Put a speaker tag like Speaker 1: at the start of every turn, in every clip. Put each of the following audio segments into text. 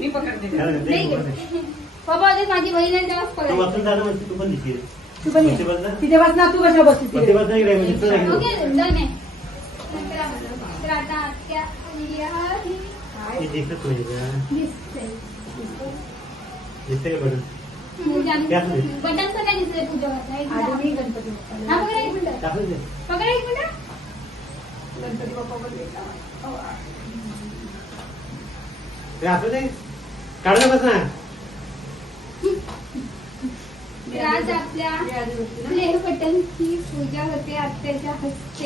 Speaker 1: मी पकडते.
Speaker 2: बाबा आधी माझी बहीण आहे तेव्हाच पकडायचं.
Speaker 3: तू पण दिसते.
Speaker 4: तू पण ये. तिथे बस ना, तू कशा बसते तिथे?
Speaker 2: ओके डन आहे. तर आता आत्या
Speaker 3: दिसत नाही का?
Speaker 2: दिसते.
Speaker 3: दिसते का बटन?
Speaker 2: बटनचं काय दिसतंय पूजा
Speaker 4: आधी मी गणपती बाप्पाला.
Speaker 2: हा पकडा एक मिनिट.
Speaker 3: टाकलं ते?
Speaker 2: पकडा एक मिनिट.
Speaker 4: गणपती बाप्पा बसले.
Speaker 3: ते आपलं ते काढलं बस ना.
Speaker 2: तर आज आपल्या प्ले बटनची पूजा होते आत्याच्या हस्ते.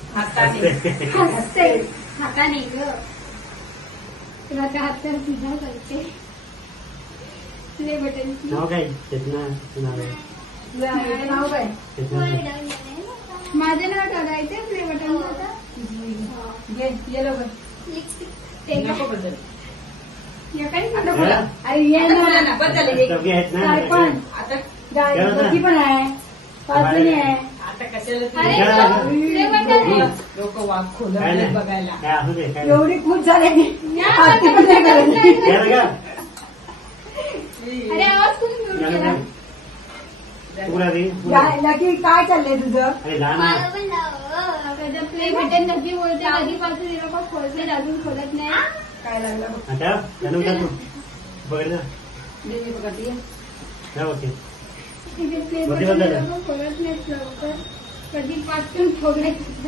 Speaker 2: हस्ते हाताने ग. तर आता आत्याला पूजा करते प्ले बटनची.
Speaker 3: नाव काय? चेतना नाव आहे.
Speaker 4: तुझं नाव काय?
Speaker 3: चेतना.
Speaker 2: माझे नाव ठरवायचे प्ले बटनचं आता.
Speaker 4: ये लवकर.
Speaker 2: लिपस्टिक
Speaker 1: नको बदल.
Speaker 2: या काही
Speaker 4: आता बोला. अरे ये
Speaker 1: आता बोला
Speaker 4: ना.
Speaker 1: ना, बदल एक.
Speaker 3: सगळे आहेत ना.
Speaker 4: काय पण
Speaker 1: आता
Speaker 4: गणपती पण आहे, पाचणी आहे.
Speaker 1: आता कशाला
Speaker 2: अरे
Speaker 1: तुम्ही-
Speaker 2: प्ले बटन आहे.
Speaker 1: लोक वाघ खोल
Speaker 3: काय नाही.
Speaker 1: बघायला.
Speaker 3: काय असू दे, काय
Speaker 4: एवढी खुश झाले की
Speaker 2: या
Speaker 4: आरती पण नाही करायची.
Speaker 3: यायला का?
Speaker 2: अरे आवाज तुम्ही म्यूट
Speaker 3: यायला
Speaker 2: केला.
Speaker 3: का? पुरा दे, पुरा.
Speaker 4: गायला की काय चाललंय तुझं?
Speaker 3: अरे जा ना.
Speaker 2: प्ले बटन कधी बोलते आधीपासून हे लोक खोलते अजून खोलत नाही.
Speaker 4: काय लागलं बघ.
Speaker 3: आता जाणून जा तू. बघितलं?
Speaker 4: देवी बघते.
Speaker 3: जा ओके.
Speaker 2: तिथे प्ले
Speaker 3: बघितलं
Speaker 2: बटन
Speaker 3: झालं?
Speaker 2: लोक खोलत नाहीत लवकर. कधीपासून खोलायचं.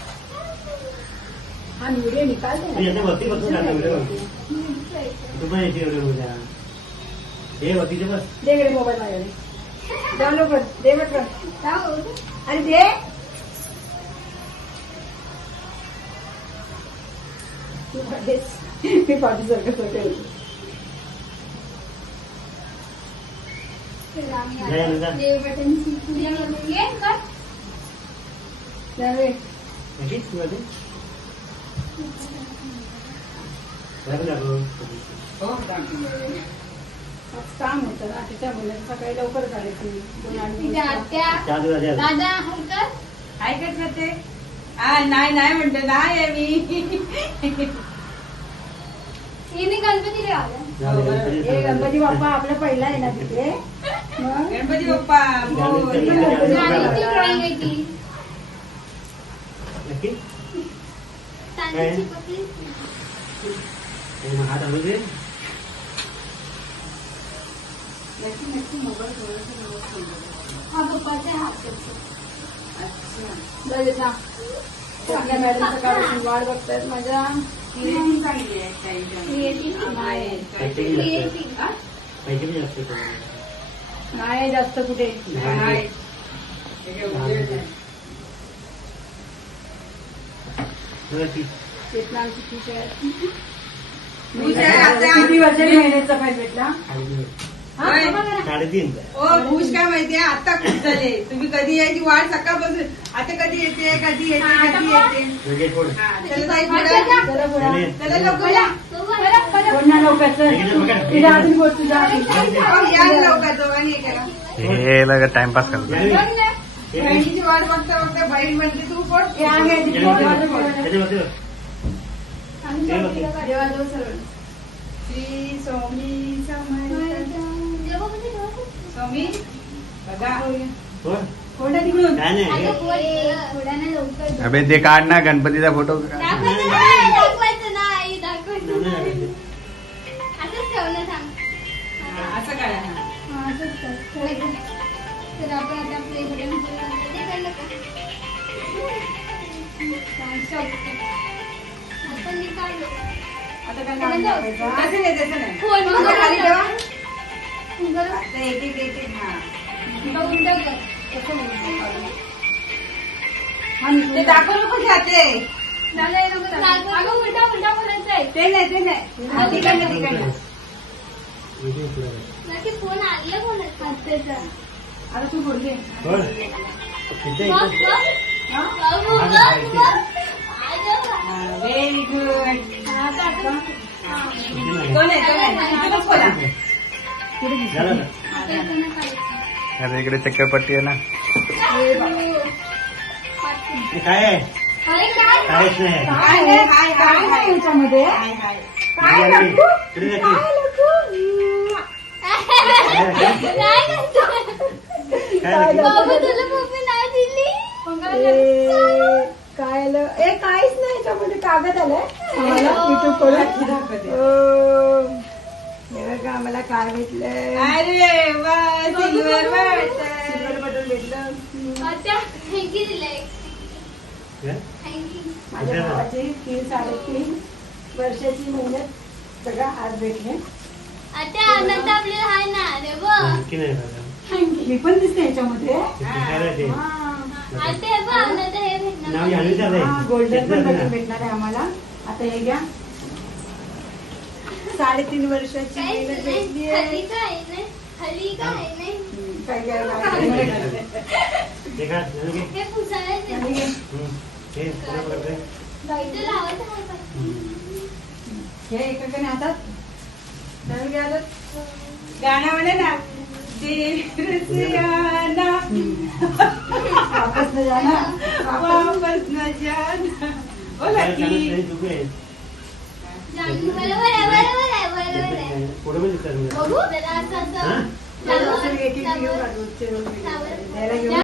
Speaker 4: हा व्हिडिओ निकालते
Speaker 3: तू याच्या वरती बसून काढला व्हिडिओ. तू पण याची व्हिडिओ उद्या. हे वरतीचे बस.
Speaker 4: दे इकडे मोबाईल माझ्याकडे. जा लवकर. दे बटकन. अरे दे. तू पाठीस. मी पाठीसारखं सगळं.
Speaker 2: प्ले बटनची पूजा करूया का?
Speaker 4: त्यावेळी
Speaker 3: याची तुला दे. दाखव, दाखव.
Speaker 1: हो, दाखव.
Speaker 4: काम होतं ना त्याच्यामुळे सकाळी लवकर काढायची.
Speaker 2: तिथे आत्या
Speaker 3: चहा दे, चहा दे.
Speaker 2: दादा हलकर
Speaker 1: काय करत ते? नाही नाही म्हणते नाही आहे मी.
Speaker 2: हे मी गणपतीला आलं.
Speaker 3: जाऊ दे, गणपती
Speaker 4: हे गणपती बाप्पा आपला पहिला आहे ना तिथे. मग
Speaker 1: गणपती बाप्पा
Speaker 3: गणपती
Speaker 1: मोरया.
Speaker 3: बाप्पा.
Speaker 2: राणीची ड्रॉइंग आहे ती.
Speaker 3: नक्की?
Speaker 2: चांदीची पपी.
Speaker 3: हे मग हात आणू दे.
Speaker 1: नक्की नक्की मोबाईल थोडंसं व्यवस्थित बघा.
Speaker 2: हा पप्पाचा हात आहे.
Speaker 1: अच्छा.
Speaker 4: लगेच ना. आपल्या मॅडम सकाळपासून वाट बघतायत माझ्या.
Speaker 1: क्रिएटिव्ह चांगली आहे ताईच्या.
Speaker 2: Creative.
Speaker 1: आहे.
Speaker 3: Creative.
Speaker 2: Creative.
Speaker 1: हा?
Speaker 3: पैसे पण जास्त आहेत.
Speaker 4: नाही जास्त कुठे.
Speaker 1: नाही. हे काय उजेड आहे.
Speaker 3: तुला ती-
Speaker 4: चेतना आमची खुश आहे.
Speaker 1: खुश आहे आता.
Speaker 4: किती वर्षांनी महिन्याचा पाय भेटला.
Speaker 3: साडेतीन.
Speaker 4: हा,
Speaker 1: होय.
Speaker 4: बघा ना.
Speaker 3: 3.5.
Speaker 1: ओ खुश काय माहितीये आता खुश झाले. तुम्ही कधी यायची वाट सकाळपासून आता कधी येते कधी येते कधी येते.
Speaker 3: लगेच फोड.
Speaker 1: हा, चला ताई पुढे.
Speaker 4: चला पुढे.
Speaker 3: चले.
Speaker 1: चला लवकर या.
Speaker 4: कोण ना लवकर चल. तुझ्या आधी बोल तुझ्या आधी.
Speaker 1: हो, या लवकर दोघांनी हे करा.
Speaker 5: हे लगे टाइमपास करतो.
Speaker 1: बहिणीची वाट बघता बघता बहीण म्हणते तू पण
Speaker 4: हे आहे तिथे.
Speaker 3: त्याच्यावरती बघ.
Speaker 1: देवाजवळ सर्व. श्री स्वामी समर्थ. स्वामी बघा.
Speaker 3: फोड.
Speaker 4: कोण आहे तिकडून?
Speaker 3: काय नाही.
Speaker 5: अबे ते काढ ना गणपतीचा फोटो.
Speaker 2: दाखवायचं नाही असंच ठेवलं सांग.
Speaker 1: हा, असं करा. हा.
Speaker 2: हा, असंच ठेवायचं. तर आपण आता प्ले बटन ते काढलं का? आपण काढलं.
Speaker 4: आता काय नाव टाकायचं?
Speaker 1: तसं नाही तसं नाही.
Speaker 2: फोन
Speaker 1: असं खाली ठेवा.
Speaker 2: बरं.
Speaker 1: आता एक एक एक एक. हा.
Speaker 2: बघून टाक.
Speaker 4: हा, निघून
Speaker 1: ते
Speaker 4: जा.
Speaker 1: दाखवू नको जाते.
Speaker 2: झालं हे नको दाखव. अगं उलटा उलटा बोलायचंय.
Speaker 1: ते नाही ते नाही. हा, तिकडनं तिकडनं.
Speaker 3: इथे पुढे.
Speaker 2: नक्की फोन आणलं कोणाचं आत्याचा?
Speaker 4: आता तू बोलते.
Speaker 3: फोड. इथे, इथे.
Speaker 2: बघ, बघ.
Speaker 4: हा?
Speaker 2: बघ, बघ, बघ.
Speaker 1: हा, व्हेरी गुड.
Speaker 2: हा, आता आपण- हा.
Speaker 1: तो नाही तो नाही. इथे बस बोला.
Speaker 3: झालं ना?
Speaker 2: आता इथं ना काढायचं.
Speaker 5: अरे इकडे चक्करपट्टी आहे ना.
Speaker 3: हे काय आहे?
Speaker 2: अरे काय?
Speaker 3: काहीच नाही.
Speaker 1: हाय हाय हाय
Speaker 4: काय
Speaker 1: हाय
Speaker 4: नाही
Speaker 1: हाय.
Speaker 4: याच्यामध्ये?
Speaker 1: हाय हाय.
Speaker 4: काय लटकू?
Speaker 3: इकडे जा की.
Speaker 4: काय लटकू?
Speaker 3: काय
Speaker 2: बाबा तुला मम्मी नाही दिली
Speaker 4: काय आलं ए काहीच नाही याच्यामध्ये कागद आलाय आम्हाला युट्यूब करून हे बघा आम्हाला काय भेटलंय
Speaker 1: अरे वा सिल्वर
Speaker 4: सिल्वर बटन भेटलं
Speaker 2: आता थँक्यू दिलंय
Speaker 3: काय?
Speaker 2: थँक्यू
Speaker 4: माझ्या भावाची 3-3.5 वर्षाची मेहनत सगळं आज भेटले
Speaker 2: आता आनंद आपल्याला हाय ना रे बघ
Speaker 3: आणखी नाही बघा.
Speaker 4: मी पण दिसते याच्यामध्ये
Speaker 3: ते फिरायला ते.
Speaker 2: आता हे बघ आनंद हे
Speaker 3: नाव
Speaker 2: भेटणार
Speaker 3: जाणून झालंय.
Speaker 4: गोल्डन पण बटन भेटणार आहे आम्हाला आता हे घ्या 3.5 वर्षाची
Speaker 2: काहीच
Speaker 4: मेहनत
Speaker 2: नाही
Speaker 4: भेटली
Speaker 2: खाली काय नाही खाली काय नाही
Speaker 4: काय काय
Speaker 3: ते काय? जाणून घे.
Speaker 2: हे पुसायला
Speaker 3: हे पुढे पकडतंय.
Speaker 2: इथं लावायचं आहे का?
Speaker 4: हे एकाकडे हातात नवीन घ्या हातात.
Speaker 1: गाणं म्हणे ना दिलसियाना
Speaker 4: वापस न जाना
Speaker 1: वापस न जाना बोला
Speaker 3: काय जाणून
Speaker 1: की
Speaker 3: नाही, चुकू आहे.
Speaker 2: जाणून बरोबर आहे बरोबर आहे बरोबर आहे
Speaker 3: पुढे पण दिसतात मला.
Speaker 2: बघू जरा असं
Speaker 3: हा?
Speaker 2: असं
Speaker 4: एक एक घेऊ
Speaker 2: लावा.
Speaker 4: का? रोजचे रोज
Speaker 2: लावा.
Speaker 4: द्यायला घेऊ